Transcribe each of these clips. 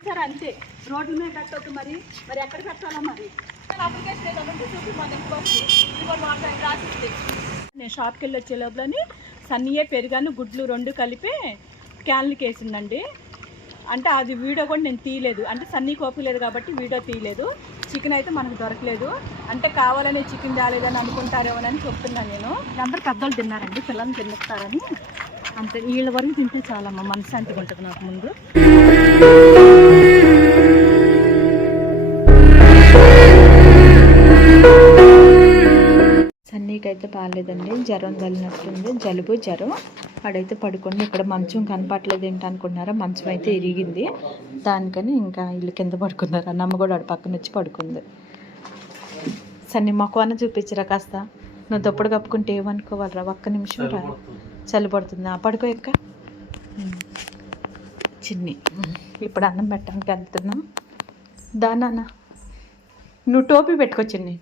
సరే అంతే. రోడ్ల మీద పెట్టొద్దు మరి. మరి ఎక్కడ పెట్టాలో మరి? అప్లికేషన్ ఏదంటే చూపి రాసిస్తే నేను షాప్కి వెళ్ళి వచ్చే లోపలని సన్నీయే పెరుగాను గుడ్లు రెండు కలిపి క్యాన్లకి వేసిందండి అంటే అది వీడియో కూడా నేను తీయలేదు. అంటే సన్నీ కోపి లేదు కాబట్టి వీడియో తీయలేదు. చికెన్ అయితే మనకు దొరకలేదు. అంటే కావాలనే చికెన్ రాలేదని అనుకుంటారేమోనని చెప్తున్నాను నేను. అందరు పెద్దలు తిన్నారండి పిల్లల్ని తిన్నిస్తారని అంతే వీళ్ళ వరకు తింటే చాలమ్మా మనశాంతిగా ఉంటుంది నాకు ముందు. అయితే బాగాలేదండి జ్వరం తగిలినట్టుంది. జలుబు జ్వరం. ఆడైతే పడుకోండి ఇక్కడ మంచం కనపట్లేదు ఏంటి అనుకున్నారా మంచం అయితే ఇరిగింది. దానికని ఇంకా ఇల్లు కింద పడుకున్నారు. అన్నమ్మ కూడా ఆడ పక్కన వచ్చి పడుకుంది. సన్ని మొక్కవన్న చూపించరా కాస్త? నువ్వు దుప్పడు కప్పుకుంటే ఏమనుకోవాలరా? ఒక్క నిమిషం రా. చలి పడుతుంది? ఆ పడుకో ఎక్క చిన్ని ఇప్పుడు అన్నం పెట్టడానికి వెళ్తున్నాం. దానా నువ్వు టోపీ పెట్టుకో చిన్ని.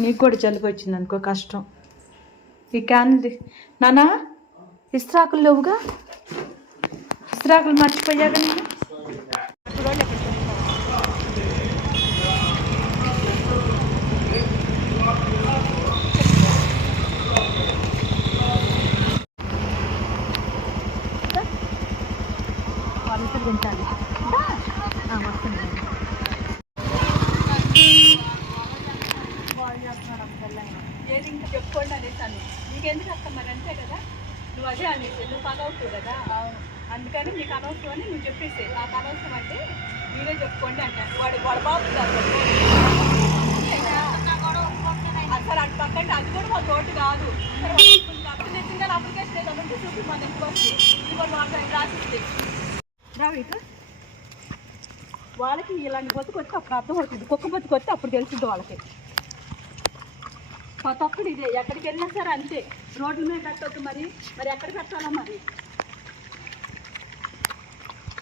నీకు కూడా జలుబు వచ్చింది అనుకో కష్టం. ఈ క్యాన్ది నానా ఇస్త్రాకులు లేవుగా? ఇస్త్రాకులు మర్చిపోయాగా నేను వాళ్ళిద్దరు తింటాను వస్తుంది ఏది ఇంకా అనేసాను నీకెందుకు వస్తాం మరి అంతే కదా? నువ్వు అదే అనేసి నువ్వు అనవసరం కదా? అందుకని నీకు అనవసరం అని నువ్వు చెప్పేసి నాకు అనవసరం అంటే మీరే చెప్పుకోండి అంటాను వాడు గొడబాబు అసలు అటు పక్కంటే అది కూడా మా తోటి కాదు. తెచ్చిందా అప్లికేషన్ ఏదంటే చూపి మన ఇంటికి వచ్చి ఇది కూడా వాటర్ రాసిస్తే. రావిట వాళ్ళకి ఇలాంటి బతుకొస్తే అప్పుడు అర్థమవుతుంది. కుక్క బతుకొస్తే అప్పుడు తెలుస్తుంది వాళ్ళకి. కొత్త ఒక్కడు ఇదే. ఎక్కడికి వెళ్ళినా సరే అంతే. రోడ్ల మీద పెట్టద్దు మరి. మరి ఎక్కడ పెట్టాలా మరి?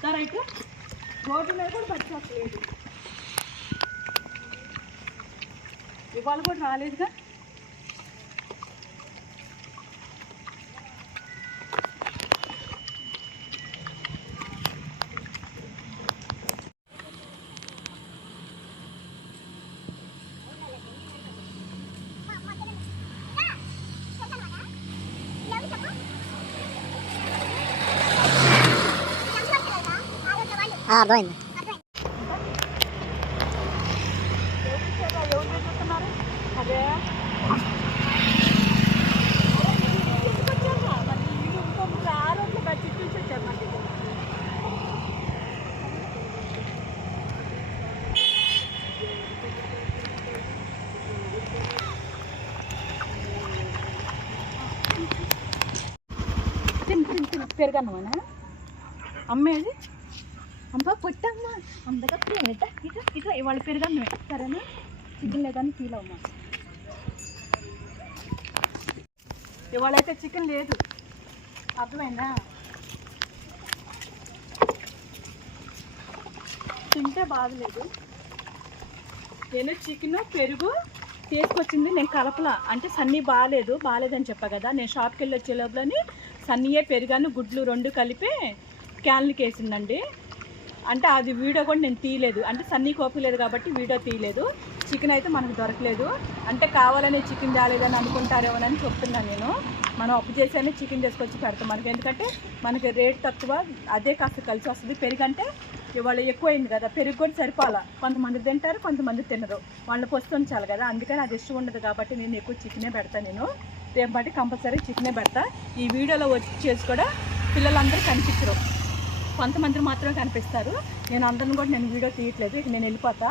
సరే అయితే రోడ్ల మీద కూడా పెట్టలేదు ఇవాళ కూడా రాలేదుగా? అర్థమైంది. ఎవరు పెట్టుతున్నారు అదే పెరగన్నమానా? అమ్మేది? అమ్మ పొట్టమ్మ అందగా ప్రేమట ఇక ఇక ఇవాళ పెరగన్నమే సరేనా? చికెన్ లేదని ఫీల్ అమ్మా ఇవాళ అయితే చికెన్ లేదు. అర్థమైందా? తింటే బాధలేదు నేను చికెన్ పెరుగు తీసుకొచ్చింది. నేను కలపలా. అంటే సన్నీ బాగాలేదు బాగాలేదని చెప్పా కదా. నేను షాప్కి వెళ్ళి వచ్చే లోపలని సన్నీయే పెరుగాను గుడ్లు రెండు కలిపి క్యాన్లకి వేసిందండి అంటే అది వీడియో కూడా నేను తీయలేదు. అంటే సన్నీ కోపలేదు కాబట్టి వీడియో తీయలేదు. చికెన్ అయితే మనకు దొరకలేదు. అంటే కావాలనే చికెన్ రాలేదని అనుకుంటారేమోనని చెప్తున్నాను నేను. మనం అప్పు చేసేనే చికెన్ తీసుకొచ్చి పెడతాం మనకి. ఎందుకంటే మనకి రేట్ తక్కువ అదే కాస్త కలిసి వస్తుంది. పెరుగంటే ఇవాళ ఎక్కువైంది కదా. పెరుగు కూడా సరిపోవాలా కొంతమంది తింటారు కొంతమంది తినరు. వాళ్ళని పొస్తుంచాలి కదా. అందుకని అది ఇష్టం ఉండదు కాబట్టి నేను ఎక్కువ చికెనే పెడతాను నేను. రేపు బట్టి కంపల్సరీ చికెనే పెడతా. ఈ వీడియోలో వచ్చి చేసి కూడా పిల్లలందరూ కనిపించరు. కొంతమంది మాత్రమే కనిపిస్తారు. నేను అందరిని కూడా నేను వీడియో తీయట్లేదు. ఇక నేను వెళ్ళిపోతా.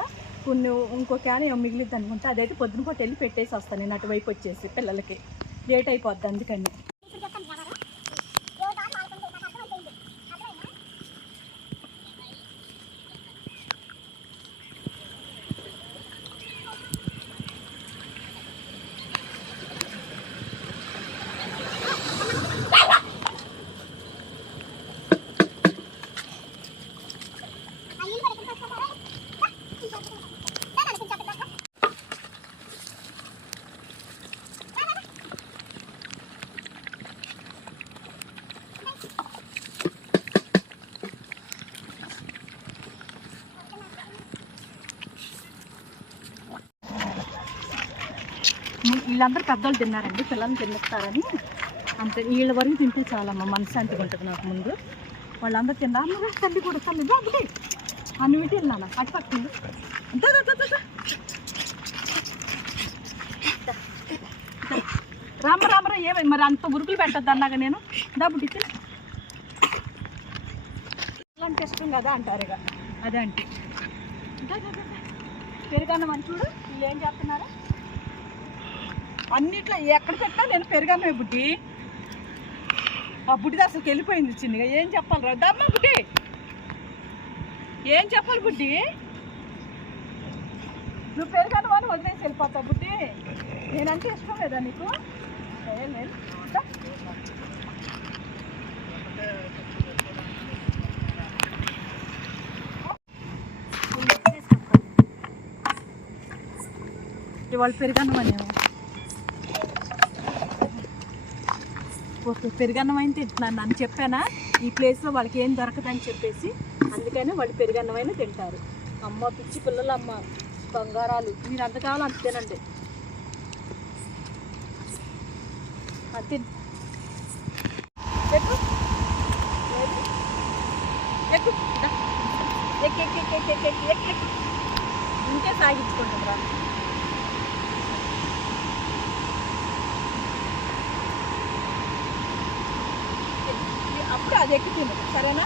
కొన్ని ఇంకో క్యాన్ ఏమో మిగిలిద్ది అనుకుంటే అదైతే పొద్దున పూట వెళ్ళి పెట్టేసి వస్తాను నేను అటువైపు వచ్చేసి పిల్లలకి. లేట్ అయిపోద్ది అందుకని. వీళ్ళందరూ పెద్దోళ్ళు తిన్నారండి పిల్లల్ని తిన్నిస్తారని అంతే వీళ్ళ వరకు తింటే చాలమ్మ మనశ్శాంతిగా ఉంటుంది నాకు ముందు. వాళ్ళందరూ తిన్నారు నువ్వు తల్లి కూడా తల్లి బాబుడి అన్ని విటి వెళ్ళాను అటు పక్కన దా, రామ రామరా ఏమై మరి అంత ఉరుకులు పెట్టద్దు అన్నాక నేను. డబ్బుడి అంటే ఇష్టం కదా అంటారు ఇక. అదే అంటే పెరుగన్న అని ఏం చేస్తున్నారు? అన్నిట్లో ఎక్కడ పెట్టా నేను పెరుగన్నమే బుడ్డి. ఆ బుడ్డిది అసలు వెళ్ళిపోయింది చిన్నగా. ఏం చెప్పాలి రా? బుడ్డి. ఏం చెప్పాలి బుడ్డి? నువ్వు పెరిగాను అని వదిలేసి వెళ్ళిపోతావు బుడ్డి. నేనంటే ఇష్టం లేదా నీకు? ఏ లేదు దా. ఇవాళ పెరుగన్నం అనేమో నాకు పెరుగన్నం అయితే తింటున్నాను. అని చెప్పానా? ఈ ప్లేస్లో వాళ్ళకి ఏం దొరకదని చెప్పేసి అందుకని వాళ్ళు పెరుగన్నమైనా తింటారు. అమ్మ పిచ్చి పిల్లలు అమ్మ బంగారాలు. మీరు అంత కావాలి అంత తినండి. అంతే ఎక్కు. ఎక్కు. ఎక్కి. అది ఎక్కుతుంది సరేనా?